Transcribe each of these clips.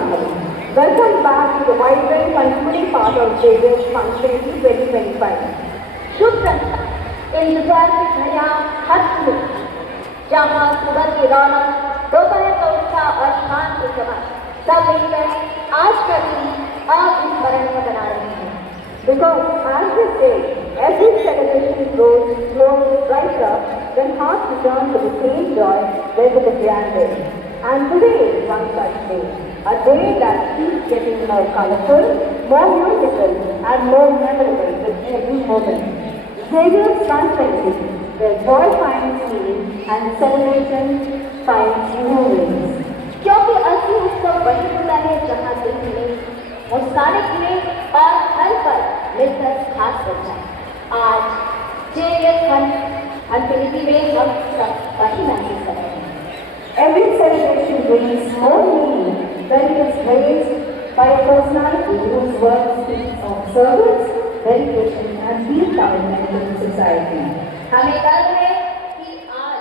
family. Welcome back to the vibrant concluding part of JJ's function 2025. शुभ संस्था इंतजार की घड़ियां हट चुकी, जहां सुबह की रौनक, दोपहर का उत्साह और शाम की चमक सब मिलकर आज का दिन अविस्मरणीय बना रहे हैं. Because as they say, every celebration grows brighter when hearts return to the same joy where it began with. And today is one such day, a day that keeps getting more colorful, more musical, and more memorable with every moment. Xavier's Sunset, where joy finds meaning and celebration finds new wings. क्योंकि असली उत्सव वही होता है जहाँ दिल खिले, मुस्काने खिले और हर पल मिलकर खास बनता है. आज JJ's Funfinity में हम सब वही महसूस कर रहे हैं. Every celebration brings more meaning when it is raised by a personality whose work speaks of service, dedication, and deep commitment to the society. हमें गर्व है कि आज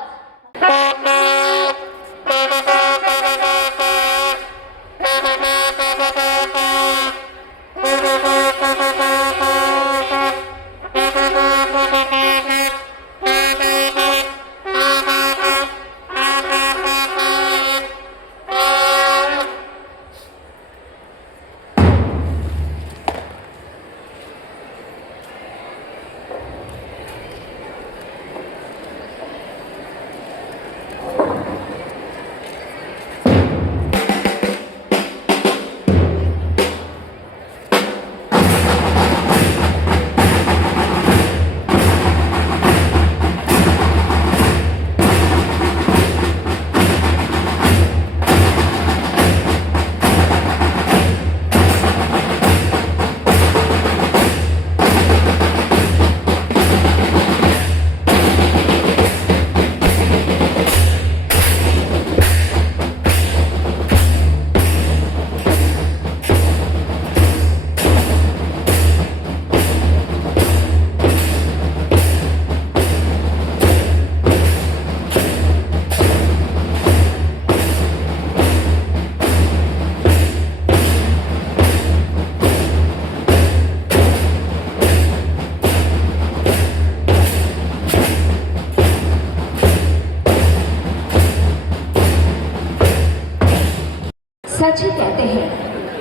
सच ही कहते हैं,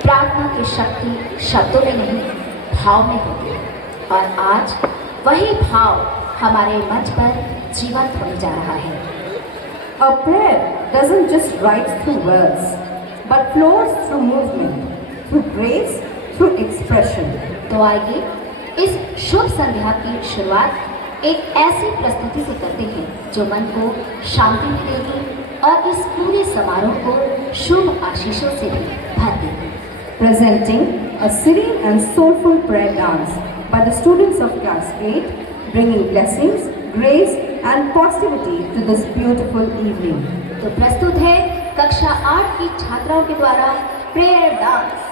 प्रार्थना की शक्ति शब्दों में नहीं भाव में होती है. और आज वही भाव हमारे मंच पर जीवंत होने जा रहा है. A prayer doesn't just rise through words, but flows through movement, through grace, through expression. तो आइए इस शुभ संध्या की शुरुआत एक ऐसी प्रस्तुति से करते हैं जो मन को शांति मिलेगी और इस पूरे समारोह को शुभ आशीषों से भी भर देगी. Presenting a serene and soulful prayer dance by the students of Class 8, bringing blessings, grace and positivity to this beautiful evening. तो प्रस्तुत है कक्षा 8 की छात्राओं के द्वारा प्रेयर डांस.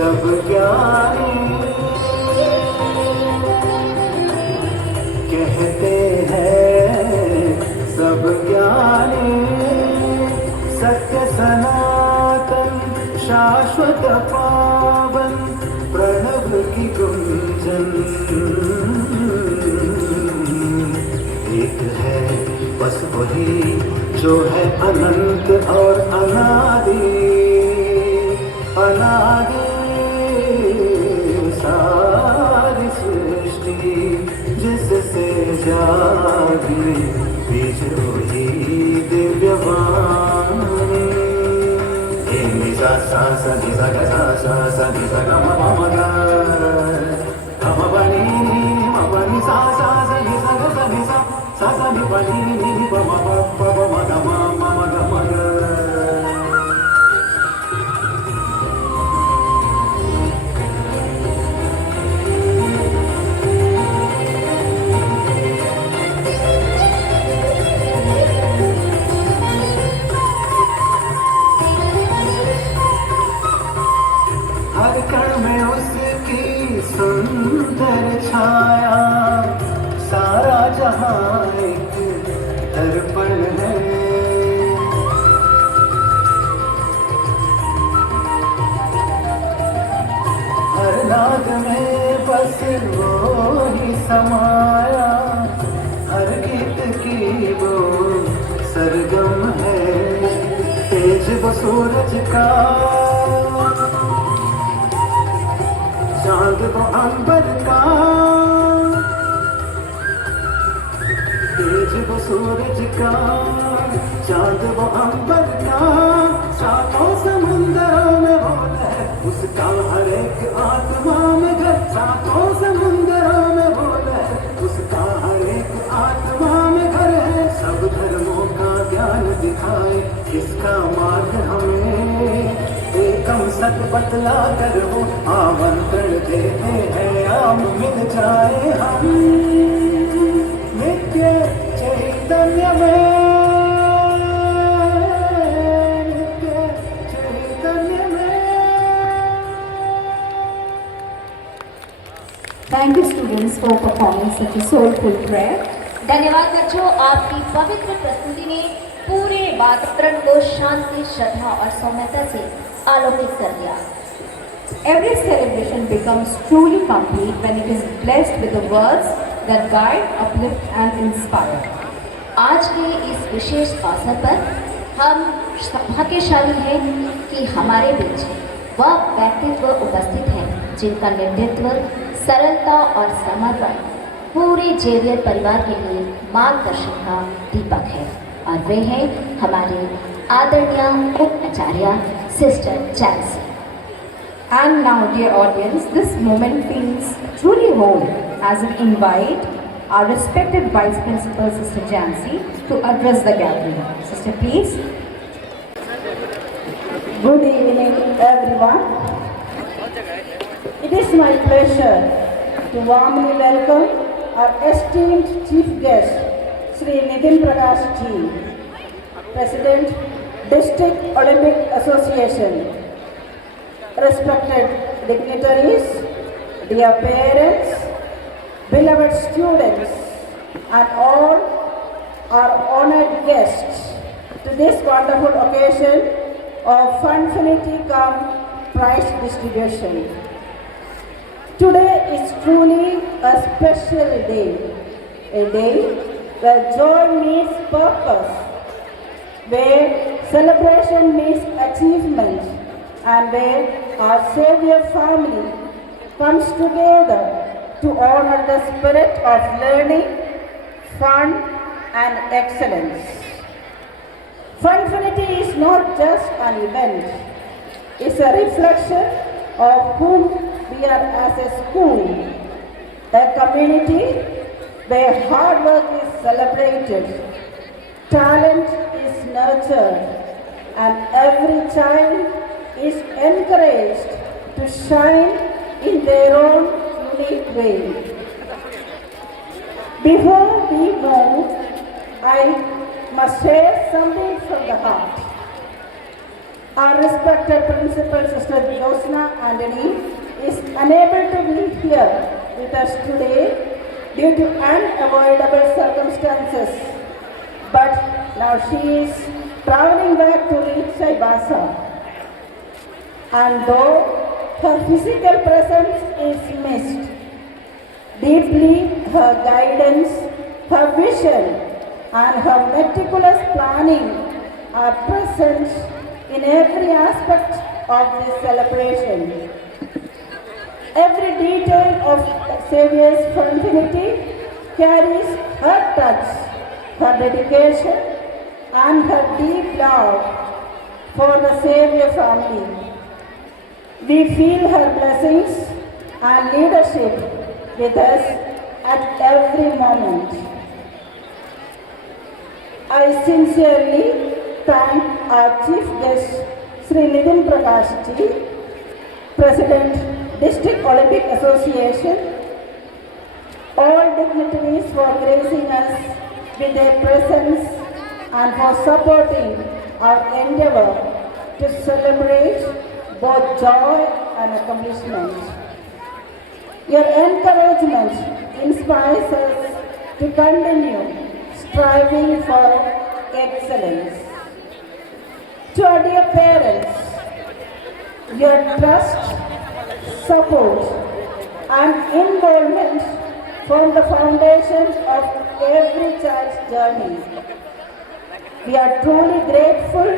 सब ज्ञानी कहते हैं, सब ज्ञानी सत्य सनातन शाश्वत पावन प्रणव की गुंजन एक है बस वही जो है अनंत और अनादि अनादि. सारी सृष्टि जिससे जागी बीज वही Divyavani. sa sa sa ni sa ga sa ni sa ga ma ma ga ma ba ni ma ba ni sa ni sa ga sa ni ba ni ba ma ga ma ga ma ga. हर कण में उसकी सुंदर छाया, सारा जहां एक दर्पण है। हर नाद में बस वो ही समाया, हर गीत की वो सरगम है। तेज वो सूरज का, चांद वो अंबर का, तेज वो सूरज का, चांद वो अंबर का, सातों समुंदरों में वो है उसका हर एक आत्मा में घर। सातों समुंदरों में वो है उसका हर एक आत्मा में घर है। सब धर्मों का ज्ञान दिखाए इसका मार्ग हमें, एकम सत बतला कर वो आमंत्रण देते हैं। आम मिल जाए हम नित्य चैतन्य में, नित्य चैतन्य में। Thank you students for performing such a soulful prayer. धन्यवाद बच्चों, आपकी पवित्र प्रस्तुति ने पूरे वातावरण को शांति, श्रद्धा और सौम्यता से आलोकित कर दिया। Every celebration becomes truly complete when it is blessed with the words that guide, uplift and inspire. आज के इस विशेष अवसर पर हम भाग्यशाली हैं कि हमारे बीच वह व्यक्तित्व उपस्थित हैं जिनका नेतृत्व, सरलता और समर्पण पूरे जेवियर परिवार के लिए मार्गदर्शन का दीपक है, और वे हैं हमारे आदरणीय उप आचार्य sister जैंसी। And now, dear audience, this moment feels truly whole as we invite our respected Vice Principal, Sister Jancy, to address the gathering. Sister, please. Good evening, everyone. It is my pleasure to warmly welcome our esteemed Chief Guest, Sri Nitin Prakash Ji, President, District Olympic Association. Respected dignitaries, dear parents, beloved students, and all our honored guests to this wonderful occasion of Funfinity cum prize distribution. Today is truly a special day, a day where joy meets purpose, where celebration meets achievement, and where our Savior family comes together to honor the spirit of learning, fun and excellence. Funfinity is not just an event, it's a reflection of whom we are as a school, a community where hard work is celebrated, talent is nurtured, and every child is encouraged to shine in their own unique way. Before we move, I must share something from the heart. Our respected Principal, Sister Josna Anthony, is unable to be here with us today due to unavoidable circumstances. But now she is traveling back to reach Saibasa. And though her physical presence is missed, deeply her guidance, her vision and her meticulous planning are present in every aspect of this celebration. Every detail of Saviour's Funfinity carries her touch, her dedication and her deep love. for the Savior family. We feel her blessings and leadership with us at every moment. I sincerely thank our chief guest, Sri Nitin Prakash Ji, President, District Olympic Association, all dignitaries for gracing us with their presence and for supporting our endeavor to celebrate both joy and accomplishment. Your encouragement inspires us to continue striving for excellence. To our dear parents, your trust, support, and involvement form the foundation of every child's journey. We are truly grateful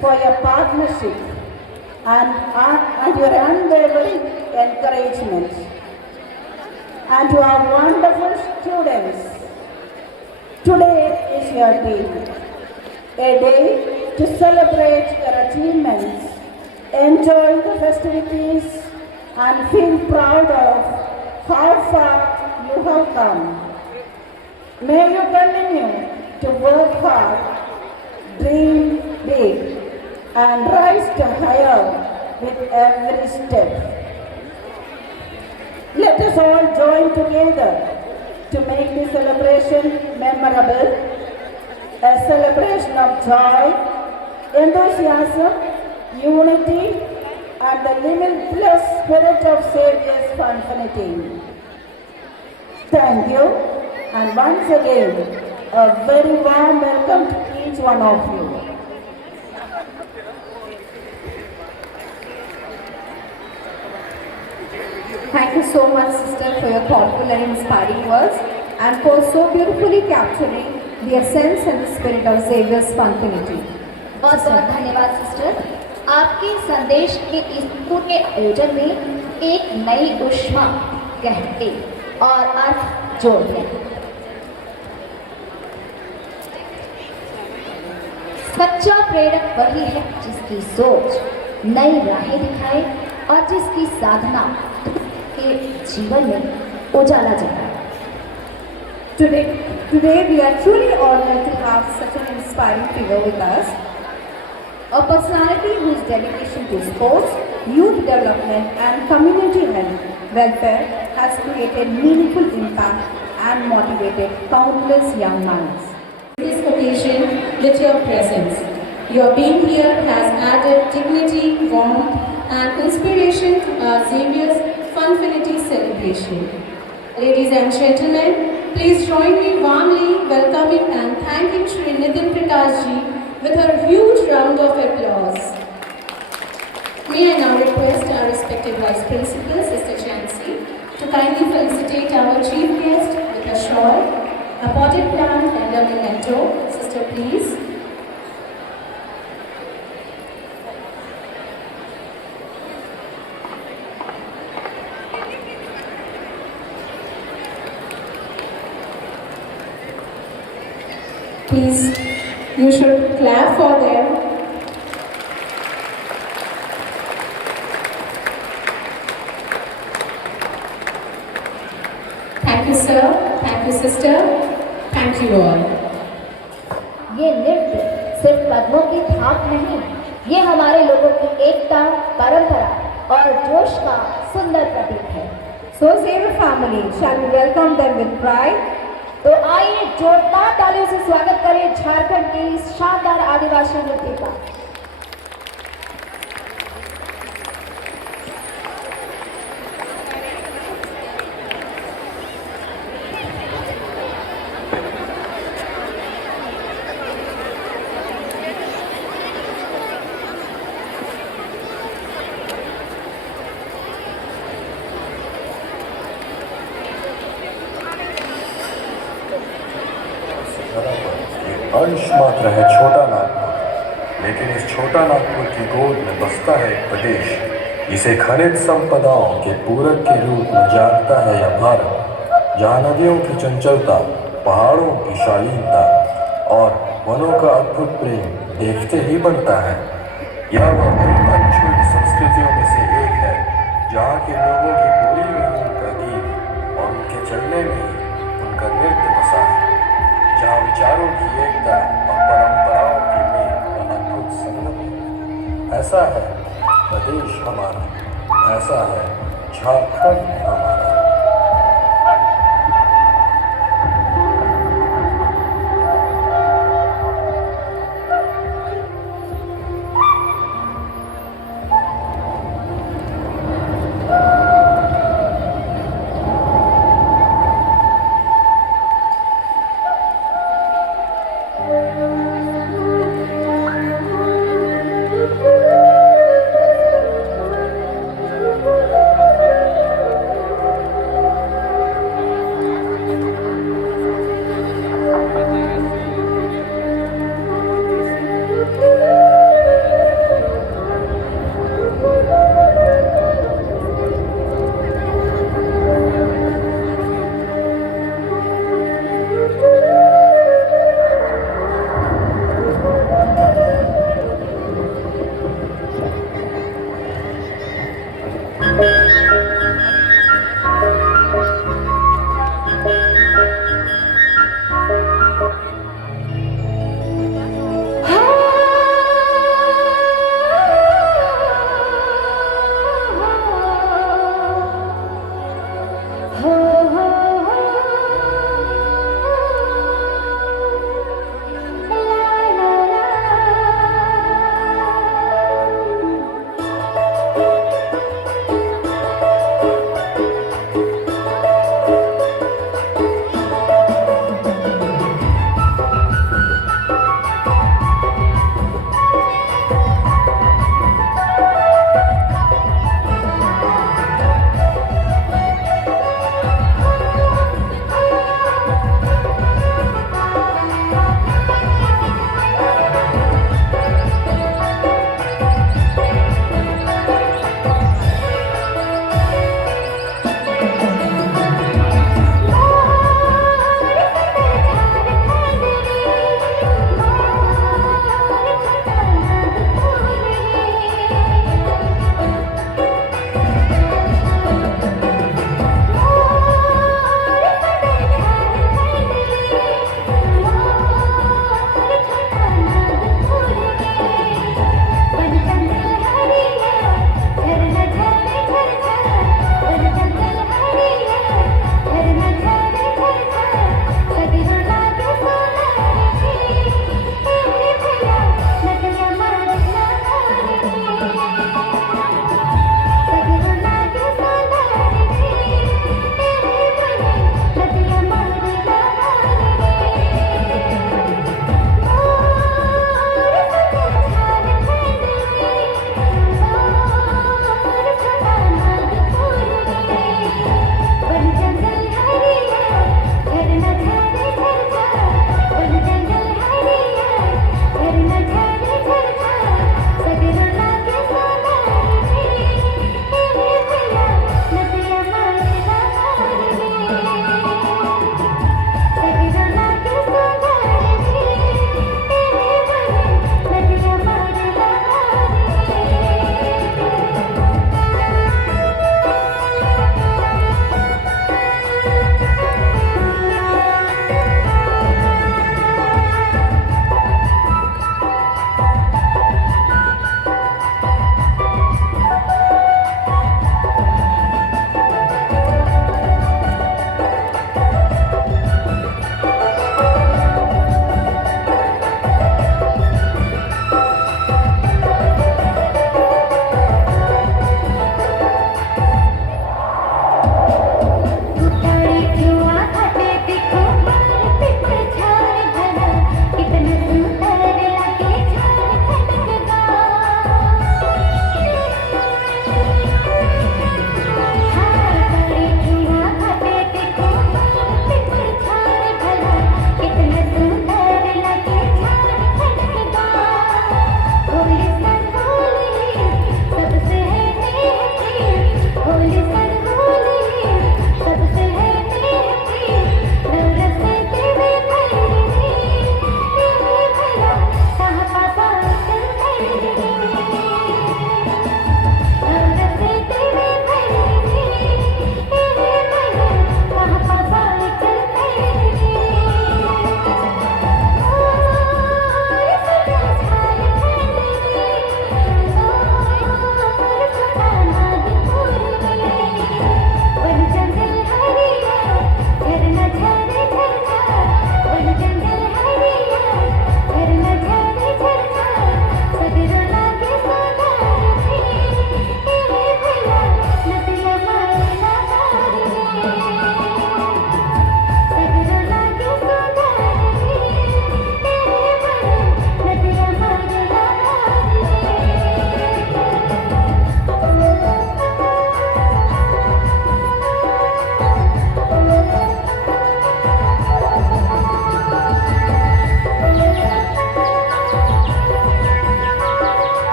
for your partnership and your unwavering encouragement. And to our wonderful students, today is your day, a day to celebrate your achievements, enjoy the festivities, and feel proud of how far you have come. May you continue to work hard, dream big, and rise to higher with every step. Let us all join together to make this celebration memorable, a celebration of joy, enthusiasm, unity, and the limitless spirit of Saviour's Funfinity. Thank you, and once again, a very warm welcome to each one of you. Thank you so much, sister, for your thoughtful and inspiring words and for so beautifully capturing the essence and the spirit of Xavier's Funfinity. बहुत बहुत धन्यवाद sister. आपके संदेश के इस पूरे आयोजन में एक नई ऊष्मा, गहराई और अर्थ जोड़ दिया। सच्चा प्रेरक वही है जिसकी सोच नई राहें दिखाए और जिसकी साधना के जीवन में उजाला जलाए। Today we are truly honored to have such an inspiring figure with us, a personality whose dedication to sports, youth development and community health welfare has created meaningful impact and motivated countless young minds. This occasion with your presence. Your being here has added dignity, warmth and inspiration to our Xavier's Funfinity celebration. Ladies and gentlemen, please join me warmly welcoming and thanking Shri Nitin Prakash Ji with a huge round of applause. May I now request our respected Vice Principal, Sister Chancy, to kindly felicitate our Chief Guest with a shawl, a potted plant and a memento. Sister, please. Please, you should clap for them. Thank you, sir. Thank you, sister. Thank you all. ये नृत्य सिर्फ कदमों की थाप नहीं, ये हमारे लोगों की एकता, परंपरा और जोश का सुंदर प्रतीक है। So Xavier family, shall we welcome them with pride? तो आइए जोरदार तालियों से स्वागत करें झारखंड के इस शानदार आदिवासी नृत्य का। अंश मात्र है छोटा नागपुर, लेकिन इस छोटा नागपुर की गोद में बसता है एक प्रदेश, इसे खनिज संपदाओं के पूरक के रूप में जानता है यह भारत, जहाँ नदियों की चंचलता, पहाड़ों की शालीनता और वनों का अद्भुत प्रेम देखते ही बनता है। यह वह अनछुई संस्कृतियों में से एक है जहाँ के लोगों की बोली में ही उनका गीत और उनके चलने में ही उनका नृत्य बसा है, जहाँ विचारों की एकता और परंपराओं की मेल का अद्भुत संगम है। ऐसा है प्रदेश हमारा, ऐसा है झारखंड हमारा।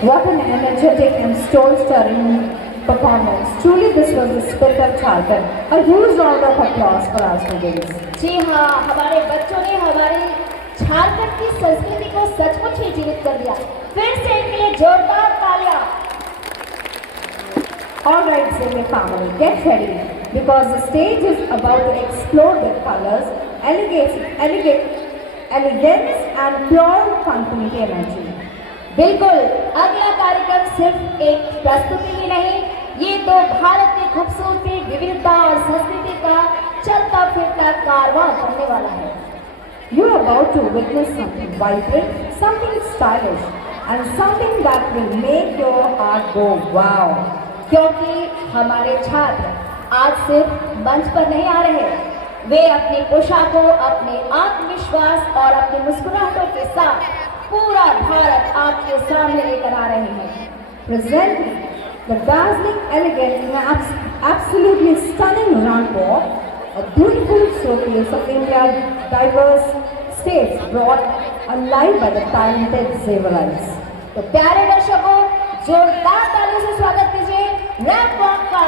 What an energetic and soul-stirring performance. Truly this was a spirit of Jharkhand. A huge round of applause for our students. जी हाँ, हमारे बच्चों ने हमारे झारखंड की संस्कृति को सचमुच ही जीवित कर दिया। फिर से इनके लिए जोरदार तालियां। Alright, Zimmy family, get ready because the stage is about to explode with colors, elegance and pure confident energy. बिल्कुल, अगला कार्यक्रम सिर्फ एक प्रस्तुति ही नहीं, ये तो भारत की खूबसूरती, विविधता और संस्कृति का चलता फिरता कारवां बनने वाला है। You are about to witness something vibrant, something stylish, and something that will make your heart go wow. क्योंकि हमारे छात्र आज सिर्फ मंच पर नहीं आ रहे, वे अपनी पोशाकों, अपने आत्मविश्वास और अपनी मुस्कुराहटों के साथ पूरा भारत आपके सामने लेकर आ रहे हैं। Presenting the dazzling, elegant, and absolutely stunning Ranpur, a beautiful showcase of India's diverse states brought alive by the talented Zevarites. तो प्यारे दर्शकों, जोरदार तालियों से स्वागत कीजिए रैप वॉक का।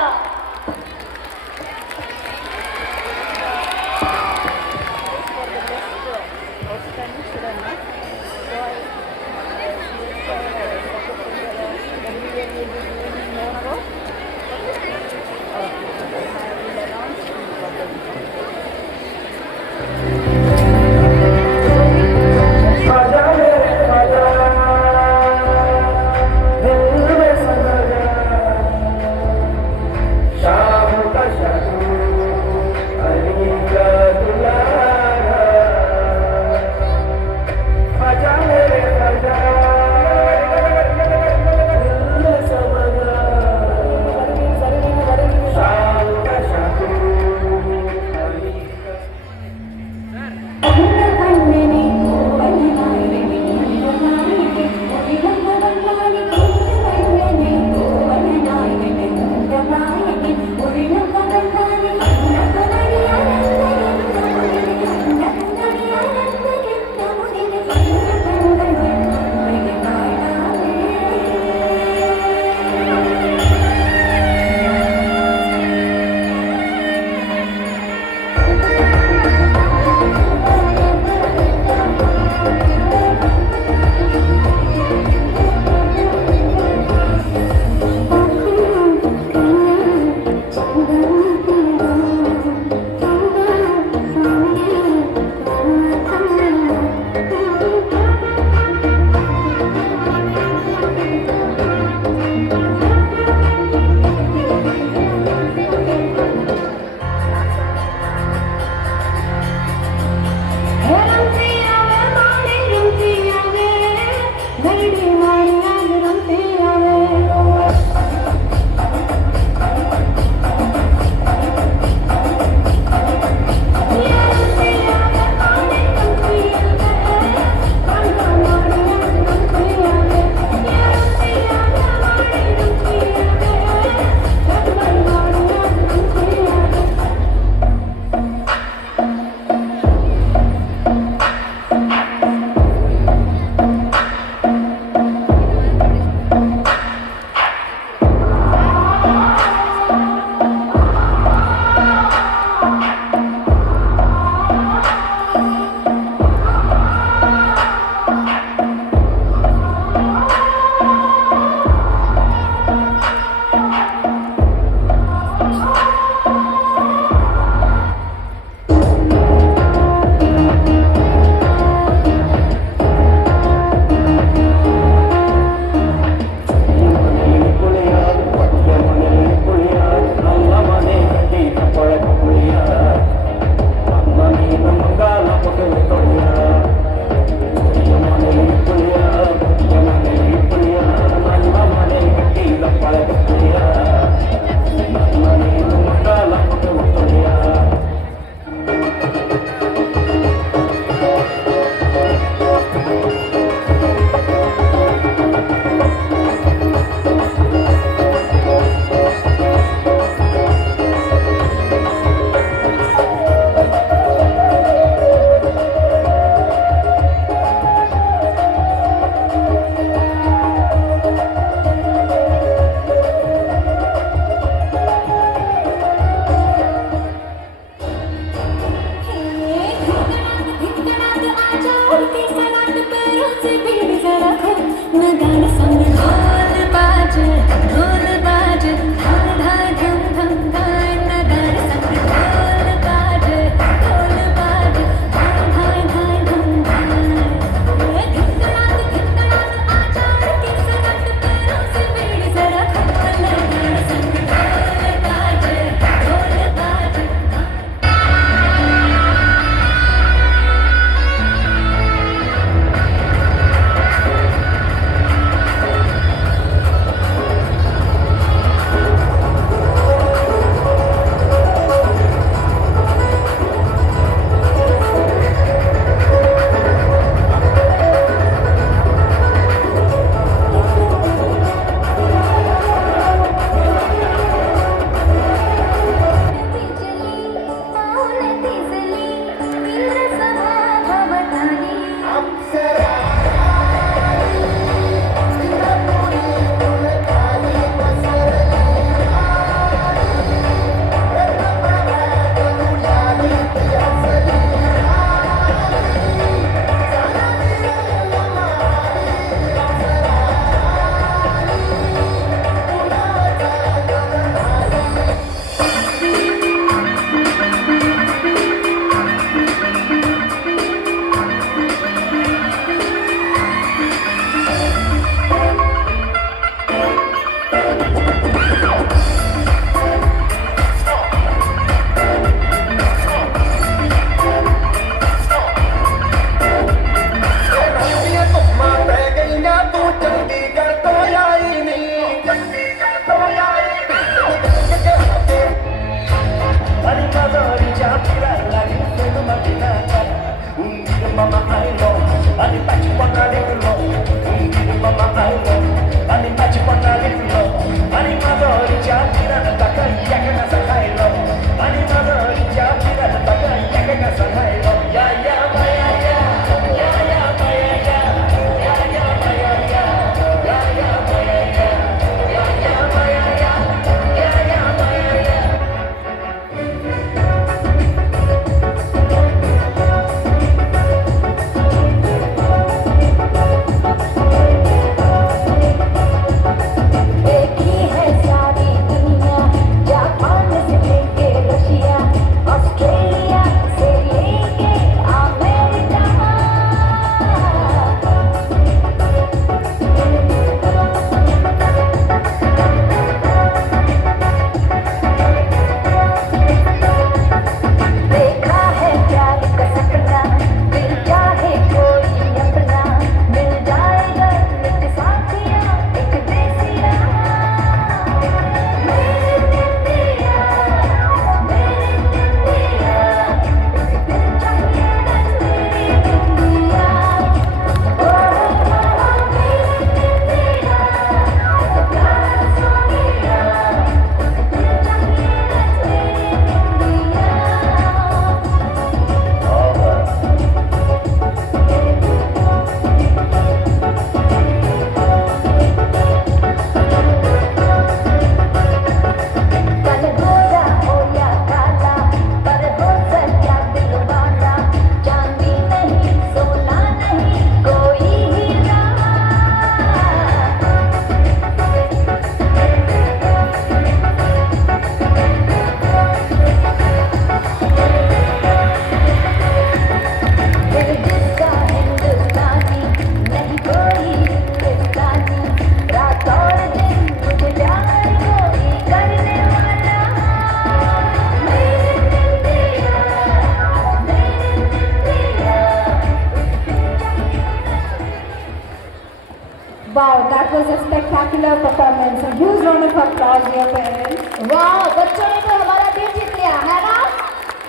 Wow, that was a spectacular performance. A huge round of applause, dear parents. वाह, बच्चों ने तो हमारा दिल जीत लिया है ना?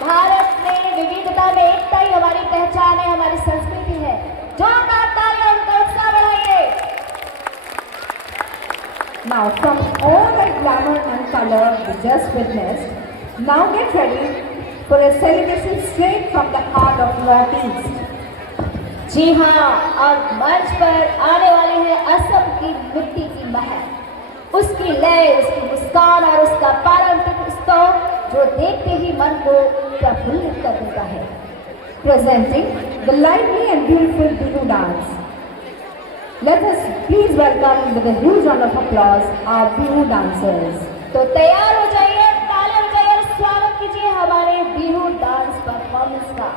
भारत में विविधता में एकता ही हमारी पहचान है, हमारी संस्कृति है। जोरदार तालियां उनका उत्साह बढ़ाइए। Now, from all the glamour and color we just witnessed, now get ready for a celebration straight from the heart of Northeast. जी हाँ, और मंच पर आने वाली है असम की मिट्टी की महक, उसकी लय, उसकी मुस्कान और उसका पारंपरिक उत्सव जो देखते ही मन को प्रफुल्लित कर देता है। presenting the lively and beautiful Bihu dance. Let us please welcome with a huge round of applause our Bihu dancers. तो तैयार हो जाइए, तालियां बजाइए और स्वागत कीजिए हमारे बिहू डांस परफॉर्मेंस का।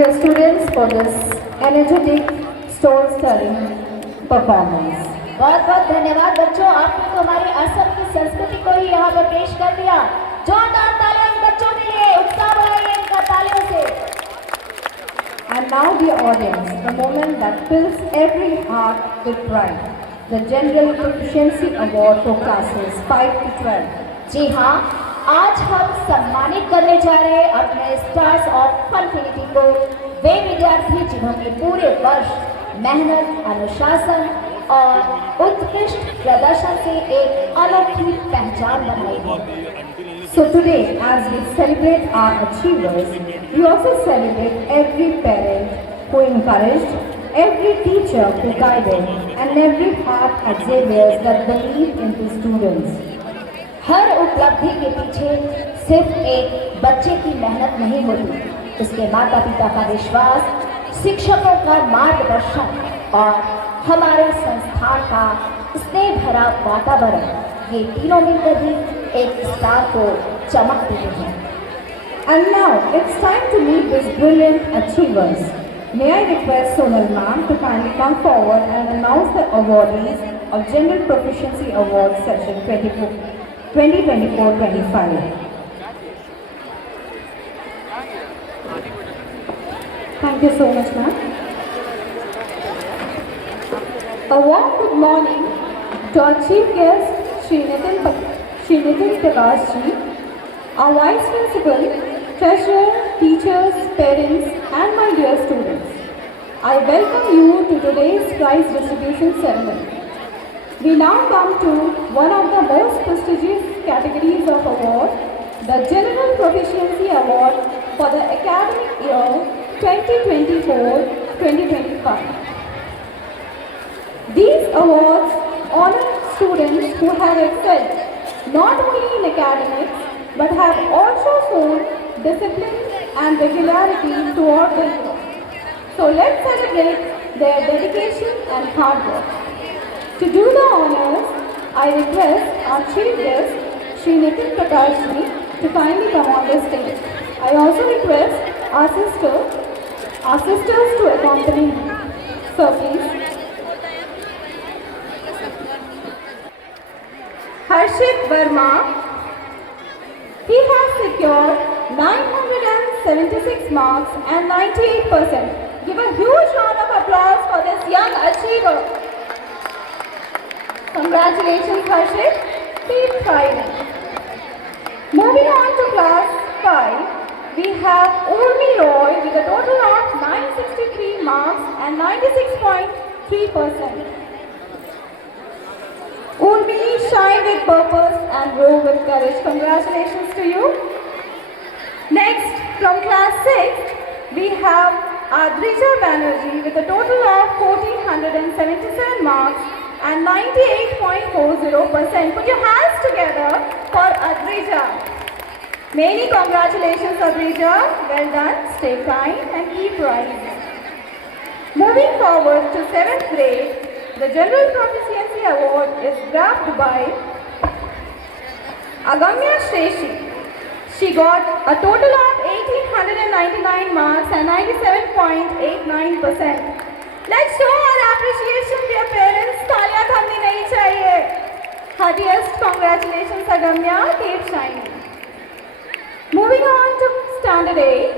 dear students, for this energetic storytelling performance. बहुत बहुत धन्यवाद बच्चों, आपने तो हमारी असम की संस्कृति को ही यहाँ पर पेश कर दिया। जोरदार तालियां इन बच्चों के लिए, उत्साह बढ़ाइए इनका तालियों से। And now, dear audience, the moment that fills every heart with pride, the General Proficiency Award for classes 5 to 12. जी हाँ, आज हम सम्मानित करने जा रहे हैं अपने स्टार्स ऑफ फनफिनिटी को, वे विद्यार्थी जिन्होंने पूरे वर्ष मेहनत, अनुशासन और उत्कृष्ट प्रदर्शन से एक अनोखी पहचान बनाई है। So today, as we celebrate our achievers, we also celebrate every parent who encouraged, every teacher who guided, and every heart at Xavier's that believed in the students. हर उपलब्धि के पीछे सिर्फ एक बच्चे की मेहनत नहीं होती, उसके माता पिता का विश्वास, शिक्षकों का मार्गदर्शन और हमारे संस्थान का स्नेह भरा वातावरण, ये तीनों मिलकर ही एक स्टार को चमक देते हैं। And now it's time to meet these brilliant achievers. May I request Sonal ma'am to kindly come forward and announce the awardees of General Proficiency Award Session 2024-25. Thank you so much, ma'am. A warm good morning to our chief guest, Shri Nitin Prakash ji, our Vice Principal, Treasurer, teachers, parents, and my dear students. I welcome you to today's prize distribution ceremony. We now come to one of the most prestigious categories of award, the General Proficiency Award for the academic year 2024-2025. These awards honor students who have excelled not only in academics but have also shown discipline and regularity throughout the year. So let's celebrate their dedication and hard work. To do the honors, I request our chief guest, Shri Nitin Prakash ji, to kindly come on the stage. I also request our sisters to accompany me. So please. Harshit Verma, he has secured 976 marks and 98%. Give a huge round of applause for this young achiever. Congratulations, Harshit. Keep thriving. Moving on to class 5, we have Urmi Roy with a total of 963 marks and 96.3%. Urmi, shine with purpose and grow with courage. Congratulations to you. Next, from class 6, we have Adrija Banerjee with a total of 1477 marks and 98.40%. Put your hands together for Adrija. Many congratulations, Adrija. Well done. Stay kind and keep rising. Moving forward to 7th grade, the General Proficiency Award is grabbed by Agamya Shreshi. She got a total of 1899 marks and 97.89%. Let's show our appreciation, dear parents. तालियां थमनी नहीं चाहिए. Heartiest congratulations, Agamya. Keep shining. Moving on to Standard 8,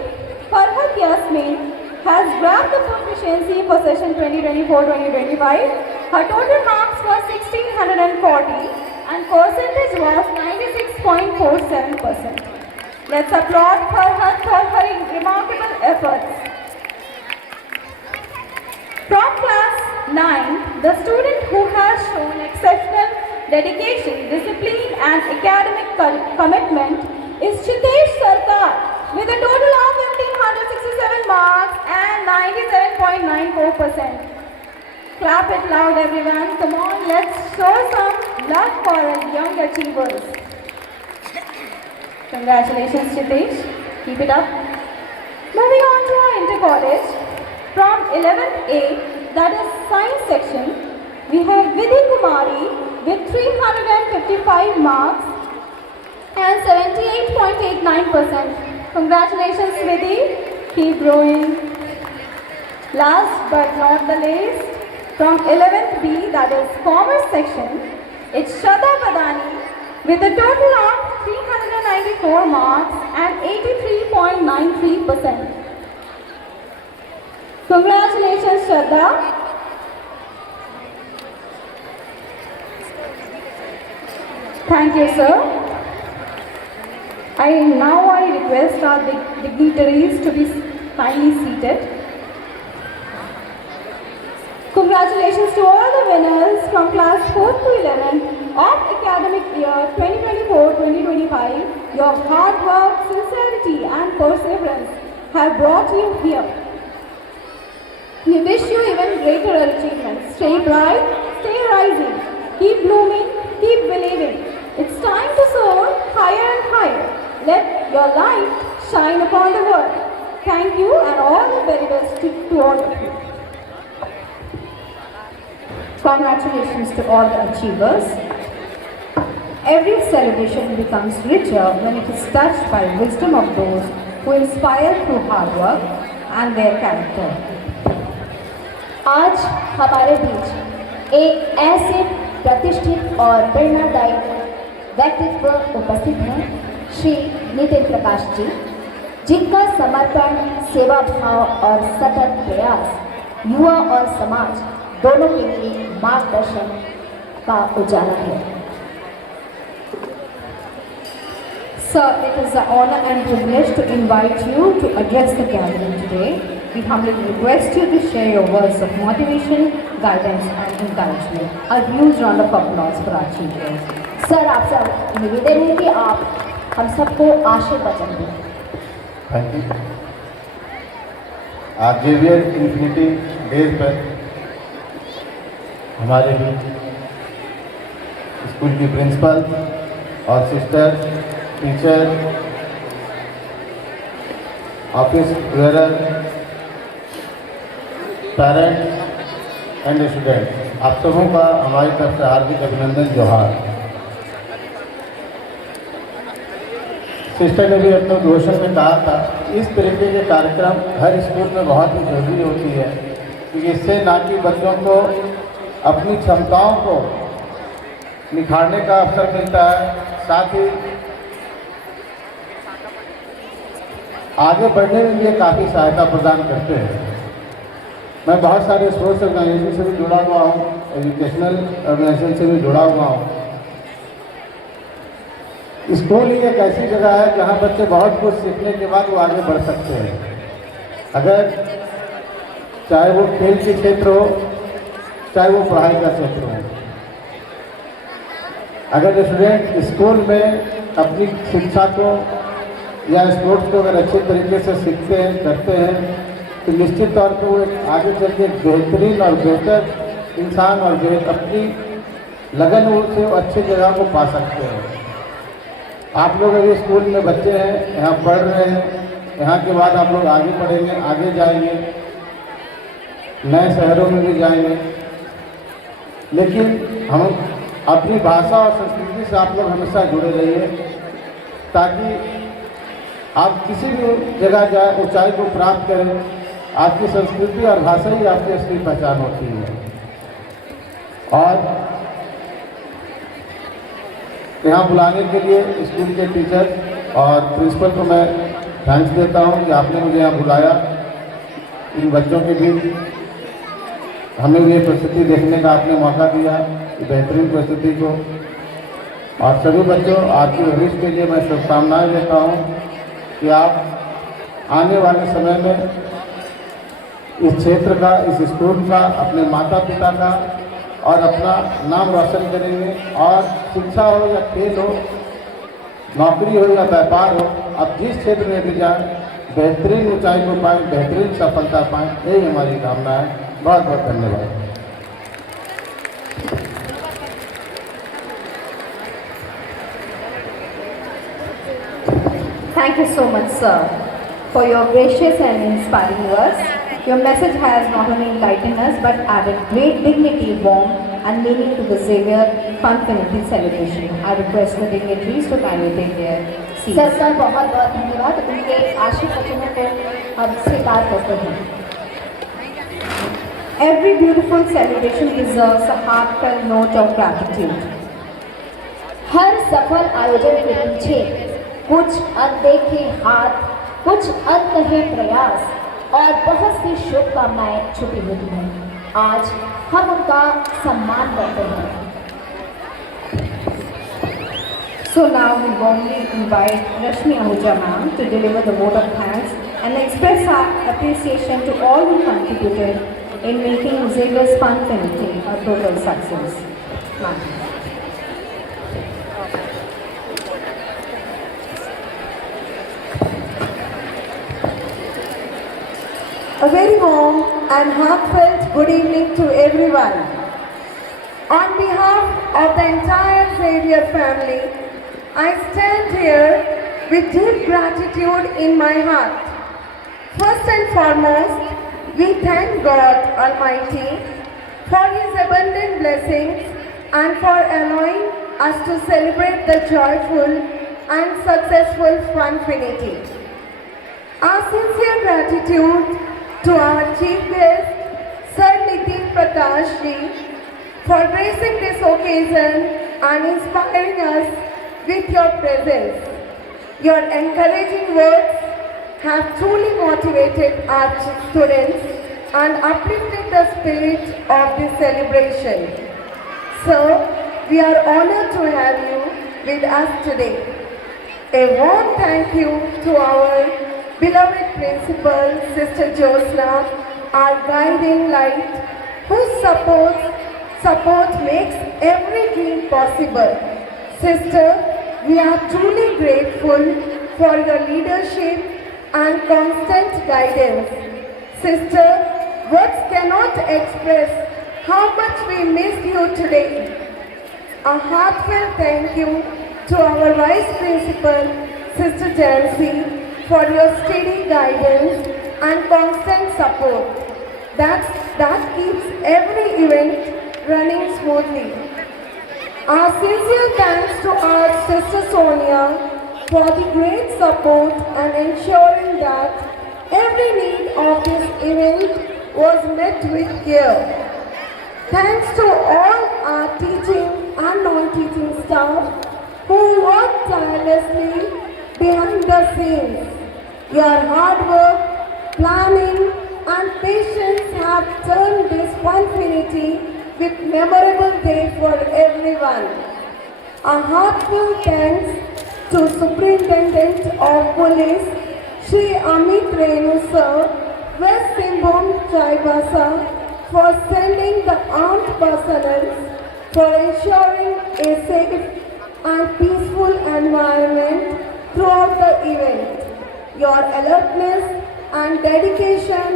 Farhat Yasmin has grabbed the proficiency for session 2024-2025. Her total marks were 1640 and percentage was 96.47%. Let's applaud Farhat for her remarkable efforts. From class 9, the student who has shown exceptional dedication, discipline and academic commitment is Chitesh Sarkar with a total of 1567 marks and 97.94%. Clap it loud, everyone. Come on, let's show some love for our young achievers. Congratulations, Chitesh. Keep it up. Moving on to our inter-college. From 11th A, that is science section, we have Vidhi Kumari with 355 marks and 78.89%. Congratulations, Vidhi. Keep growing. Last but not the least, from 11th B, that is Commerce section, it's Shraddha Badani with a total of 394 marks and 83.93%. Congratulations, Shraddha. Thank you, sir. I request our dignitaries to be kindly seated. Congratulations to all the winners from class 4th to 11th of academic year 2024-2025. Your hard work, sincerity and perseverance have brought you here. We wish you even greater achievements. Stay bright, stay rising, keep blooming, keep believing. It's time to soar higher and higher. Let your light shine upon the world. Thank you and all the very best to all of you. Congratulations to all the achievers. Every celebration becomes richer when it is touched by wisdom of those who inspire through hard work and their character. आज हमारे बीच एक ऐसे प्रतिष्ठित और प्रेरणादायी व्यक्तित्व उपस्थित हैं, श्री नितिन प्रकाश जी, जिनका समर्पण, सेवा भाव और सतत प्रयास युवा और समाज दोनों के लिए मार्गदर्शन का उजाला है। Sir, it is an honor and privilege to invite you to address the gathering today. We humbly request you to share your words of motivation, guidance and encouragement. A huge round of applause for our chief guest. Sir, आपसे निवेदन है कि आप हम सबको आशीर्वचन दें। Thank you. आज Xavier infinity days पर हमारे बीच स्कूल की प्रिंसिपल और sister, teacher, office where, parents and student, आप सबों का हमारी तरफ से हार्दिक अभिनंदन, जोहार। सिस्टर ने भी अपने घोषण में कहा था, इस तरीके के कार्यक्रम हर स्कूल में बहुत ही जरूरी होती है, क्योंकि इससे ना कि बच्चों को अपनी क्षमताओं को निखारने का अवसर मिलता है, साथ ही आगे बढ़ने में भी ये काफ़ी सहायता प्रदान करते हैं। मैं बहुत सारे स्पोर्ट्स ऑर्गेनाइजेशन से भी जुड़ा हुआ हूँ, एजुकेशनल ऑर्गेनाइजेशन से भी जुड़ा हुआ हूँ। स्कूल ही एक ऐसी जगह है जहाँ बच्चे बहुत कुछ सीखने के बाद वो आगे बढ़ सकते हैं। अगर चाहे वो खेल के क्षेत्र हो, चाहे वो पढ़ाई का क्षेत्र हो, अगर स्टूडेंट स्कूल में अपनी शिक्षा को या स्पोर्ट्स को अगर अच्छे तरीके से सीखते हैं, करते हैं, तो निश्चित तौर पर वो आगे चल के बेहतरीन और बेहतर इंसान और अपनी लगन से वो अच्छी जगह को पा सकते हैं। आप लोग अभी स्कूल में बच्चे हैं, यहाँ पढ़ रहे हैं, यहाँ के बाद आप लोग आगे पढ़ेंगे, आगे जाएंगे, नए शहरों में भी जाएंगे, लेकिन हम अपनी भाषा और संस्कृति से आप लोग हमेशा जुड़े रहिए, ताकि आप किसी भी जगह जाए, ऊंचाई को प्राप्त करें। आपकी संस्कृति और भाषा ही आपकी असली पहचान होती है। और यहाँ बुलाने के लिए स्कूल के टीचर और प्रिंसिपल को मैं थैंक्स देता हूँ कि आपने मुझे यहाँ बुलाया। इन बच्चों के बीच हमें भी ये प्रस्तुति देखने का आपने मौका दिया, बेहतरीन प्रस्तुति को। और सभी बच्चों, आपके भविष्य के लिए मैं शुभकामनाएं देता हूँ कि आप आने वाले समय में इस क्षेत्र का, इस स्कूल का, अपने माता पिता का और अपना नाम रोशन करेंगे। और शिक्षा हो या खेल हो, नौकरी हो या व्यापार हो, आप जिस क्षेत्र में भी जाएं, बेहतरीन ऊंचाई को पाएं, बेहतरीन सफलता पाएं, यही हमारी कामना है। बहुत बहुत धन्यवाद। Thank you so much, sir, for your gracious and inspiring words. Your message has not only enlightened us but added great dignity, warmth and meaning to the Xavier Funfinity celebration. I request the dignitaries to kindly take their seats. Sir बहुत बहुत धन्यवाद, उनके आशीर्वचनों को हम स्वीकार करते हैं। Every beautiful celebration deserves a heartfelt note of gratitude. हर सफल आयोजन के पीछे कुछ अनदेखे हाथ, कुछ अनकहे प्रयास और बहुत सी शुभकामनाएं छुपी होती हैं। आज हम उनका सम्मान करते हैं। So now we warmly invite Rashmi Ahuja ma'am to deliver the vote of thanks and express our appreciation to all who contributed in making Xavier's Funfinity a total success. Ma'am. A very warm and heartfelt good evening to everyone. On behalf of the entire Xavier family, I stand here with deep gratitude in my heart. First and foremost, we thank God Almighty for His abundant blessings and for allowing us to celebrate the joyful and successful Funfinity. Our sincere gratitude to our chief guest, Sir Nitin Prakash Ji, for gracing this occasion and inspiring us with your presence. Your encouraging words have truly motivated our students and uplifted the spirit of this celebration. Sir, we are honored to have you with us today. A warm thank you to our beloved principal, Sister Josna, our guiding light, whose support makes every dream possible. Sister, we are truly grateful for your leadership and constant guidance. Sister, words cannot express how much we missed you today. A heartfelt thank you to our Vice Principal, Sister Jancy, for your steady guidance and constant support. That keeps every event running smoothly. Our sincere thanks to our Sister Sonia for the great support and ensuring that every need of this event was met with care. Thanks to all our teaching and non-teaching staff who worked tirelessly behind the scenes. Your hard work, planning and patience have turned this Funfinity with memorable day for everyone. A heartfelt thanks to Superintendent of Police Shri Amit Renu Sir, West Simbhum Chaibasa, for sending the armed personnel for ensuring a safe and peaceful environment throughout the event. Your alertness and dedication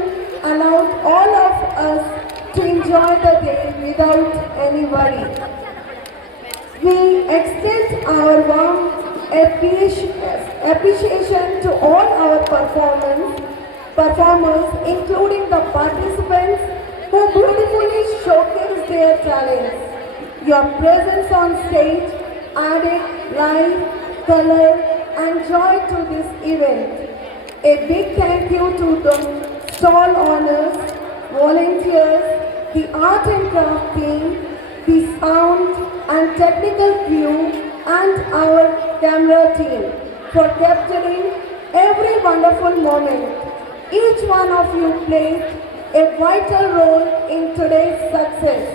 allowed all of us to enjoy the day without any worry. We extend our warm appreciation to all our performers, including the participants who beautifully showcased their talents. Your presence on stage added life, color, and joy to this event. A big thank you to the stall owners, volunteers, the art and craft team, the sound and technical crew, and our camera team for capturing every wonderful moment. Each one of you played a vital role in today's success.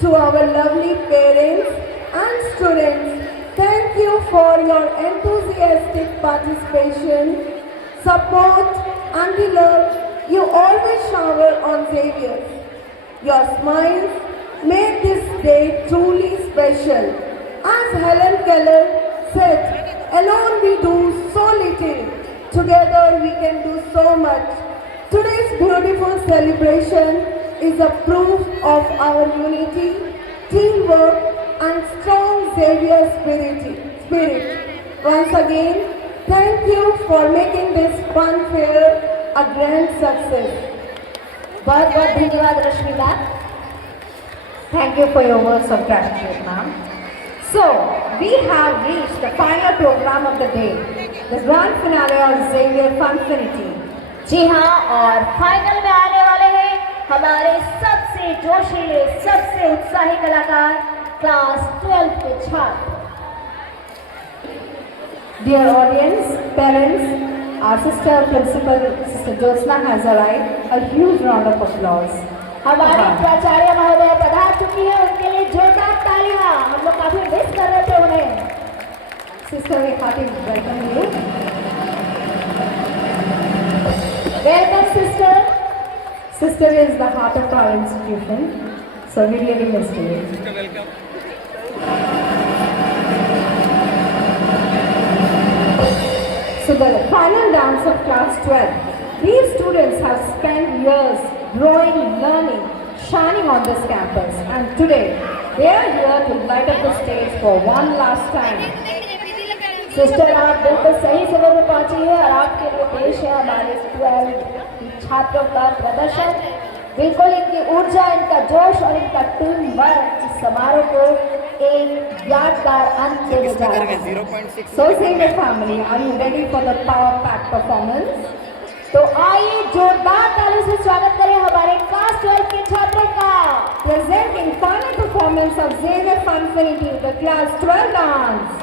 To our lovely parents and students, thank you for your enthusiastic participation, support, and the love you always shower on Xavier's. Your smiles made this day truly special. As Helen Keller said, alone we do so little, together we can do so much. Today's beautiful celebration is a proof of our unity, teamwork, and strong Xavier spirit. Once again, thank you for making this fun fair a grand success. बहुत बहुत धन्यवाद रश्मि ma'am. Thank you for your words of gratitude, ma'am. So, we have reached the final program of the day, the grand finale of Xavier Funfinity. जी हाँ, और final में आने वाले हैं हमारे सबसे जोशीले, सबसे उत्साही कलाकार क्लास 12 के छात्र। Dear audience, parents, our sister principal, Sister Jyotsna has arrived. A huge round of applause. हमारी प्राचार्य महोदय पधार चुकी है, उनके लिए जोरदार तालियां। हम लोग काफी मिस कर रहे थे उन्हें। Sister, we heartily welcome you. Welcome sister. Sister is the heart of our institution, so we really missed you. So the final dance of class 12. These students have spent years growing, learning, shining on this campus, and today they are here to light up the stage for one last time. Sister, आप बिल्कुल सही समय पर पहुंची है और आपके लिए पेश है हमारे 12 छात्रों का प्रदर्शन। बिल्कुल इनकी ऊर्जा, इनका जोश और इनका टीम वर्क इस समारोह को एक यादगार अंत देने जा रहा है। So senior family, are you ready for the power pack performance? तो आइए जोरदार तालियों से स्वागत करें हमारे क्लास 12 के छात्रों का। Presenting final performance of Xavier Funfinity, the class 12 dance.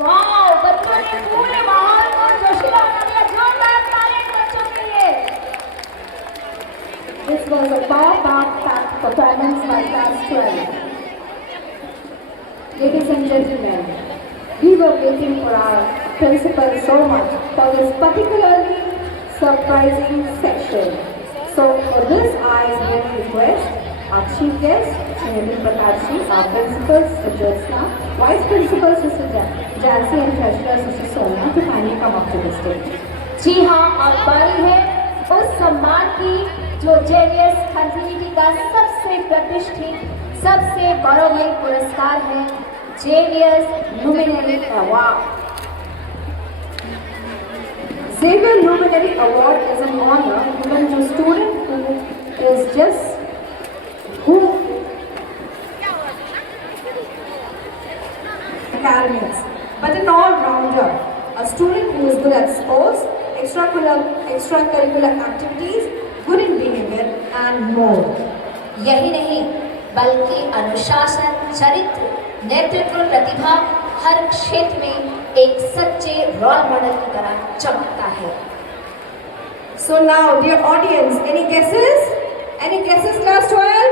Wow, बच्चों ने पूरे माहौल को जोशीला बना दिया। जोरदार तालियां बच्चों के लिए। This was a power-packed performance by Class 12. Ladies and gentlemen, we were waiting for our principal so much for this particularly surprising section. So for this, I really request our chief guest, Nidin Prakashi, our principal, Sister Jyotsna, vice principal, Sister Jansi, and treasurer, Sister Sonia, to kindly come up to the stage. जी हाँ, अब बारी है उस सम्मान की जो Xavier's continuity का सबसे प्रतिष्ठित, सबसे गौरवमयी पुरस्कार है, Xavier's luminary award. Xavier Luminary Award is an honor given to a student who is academics, but an all-rounder, a student who is good at sports, extracurricular activities, good in behavior, and more. यही नहीं बल्कि अनुशासन, चरित्र, नेतृत्व, प्रतिभा हर क्षेत्र में एक सच्चे रोल मॉडल की तरह चमकता है। So now, dear audience, any guesses? Any guesses, class 12?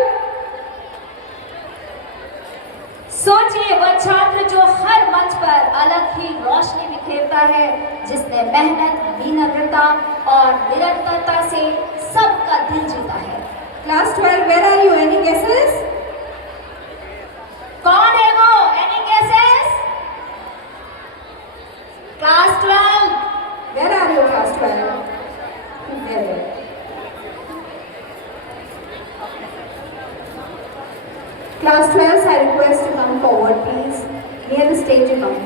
सोचिए वह छात्र जो हर मंच पर अलग ही रोशनी बिखेरता है, जिसने मेहनत, विनम्रता और निरंतरता से सबका दिल जीता है। Class 12, where are you? Any guesses? कौन है वो? Any guesses? Class 12. Where are you, class 12? There. Class 12, I request to come forward, please. Near the stage you come.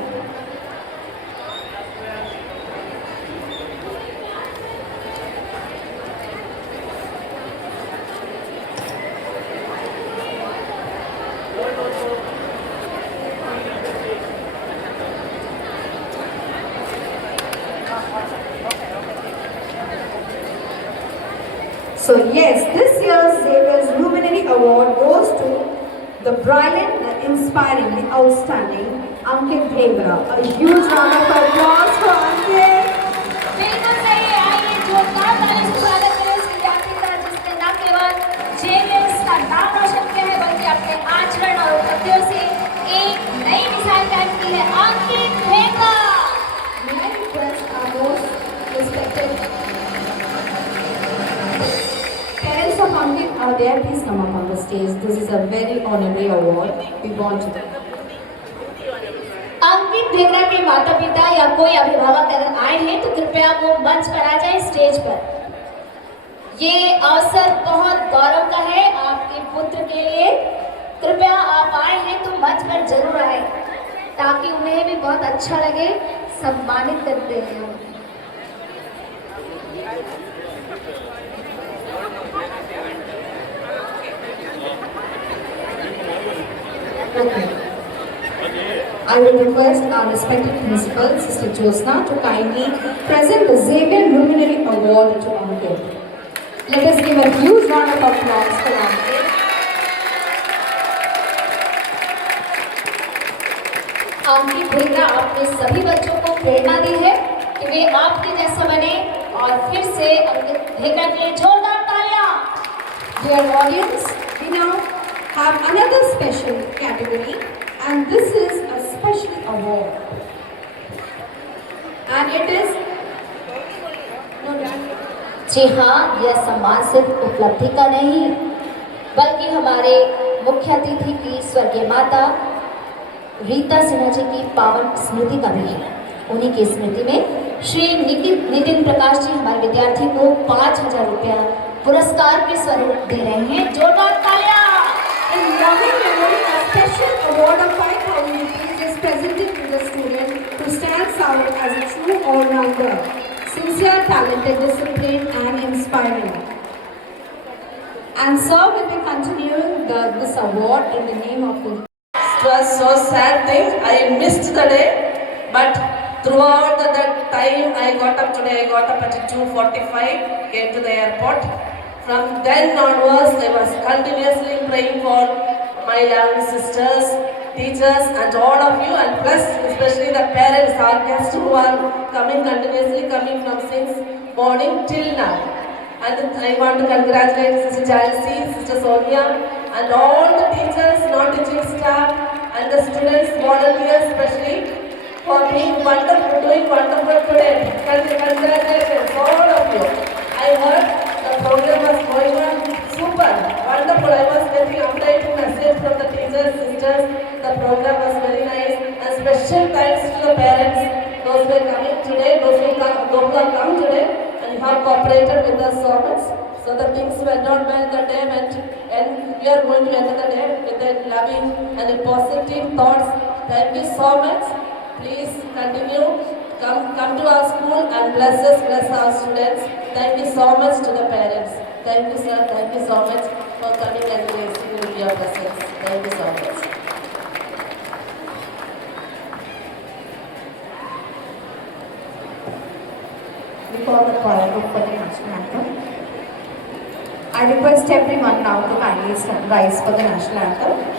So yes, this year's Xavier's Luminary Award goes to the brilliant, the inspiring, the outstanding Ankit Bhebra. A huge round of applause for Ankit. बिल्कुल सही है। आइए जोरदार ताली से स्वागत करें उस विद्यार्थी का जिसने न केवल जेवियर्स का नाम रोशन किया है बल्कि अपने आचरण और उपलब्धियों से एक नई मिसाल कायम की है। अंकित भेगा। May I request our most respected parents of Ankit are there, please come up on the stage. This is a very honorary award. We want to. अंकित भेगरा के माता पिता या कोई अभिभावक अगर आए हैं तो कृपया वो मंच पर आ जाए स्टेज पर। ये अवसर बहुत गौरव का है आपके पुत्र के लिए। कृपया आप आए हैं तो मंच पर जरूर आए ताकि उन्हें भी बहुत अच्छा लगे। सम्मानित करते हैं। I will request our respected principal, Sister Jyotsna, to kindly present the Xavier Luminary Award to Ankit. Let us give a huge round of applause for Ankit. अंकित भेगरा आपने सभी बच्चों को प्रेरणा दी है कि वे आपके जैसा बने और फिर से अंकित भेगरा के लिए जोरदार तालियां। Dear audience, we now have another special category, and this is a special award. And it is जी हाँ, यह सम्मान सिर्फ उपलब्धि का नहीं बल्कि हमारे मुख्य अतिथि की स्वर्गीय माता रीता सिन्हा जी की पावन स्मृति का भी है। उन्हीं की स्मृति में श्री नितिन प्रकाश जी हमारे विद्यार्थी को 5,000 रुपया पुरस्कार के स्वरूप दे रहे हैं। जोरदार तालियां। in loving memory, a special award of 5,000 rupees is presented to the student who stands out as a true all-rounder, sincere, talented, disciplined, and inspiring. And sir will be continuing this award in the name of the. It was so sad thing. I missed the day, but throughout the time I got up today. I got up at 2:45, came to the airport. From then onwards, I was continuously praying for my young sisters, teachers, and all of you, and plus especially the parents. our guests who are coming continuously, coming from since morning till now. And I want to congratulate Sister Jancy, Sister Sonia, and all the teachers, non-teaching staff, and the students, volunteers especially, for being wonderful, doing wonderful today. Congratulations, all of you. I heard the program was going on super, wonderful. I was getting updated message from the teachers, sisters. The program was very nice. And special thanks to the parents, those who are coming today, those who have come today. And you have cooperated with us so much. So the things went on well, the day went, and we are going to end the day with a loving and a positive thoughts. Thank you so much. Please continue. Come to our school and bless us, bless our students. Thank you so much to the parents. Thank you, sir. Thank you so much for coming and gracing with your presence. Thank you so much. Before the choir group for the national anthem, I request everyone now to kindly rise for the national anthem.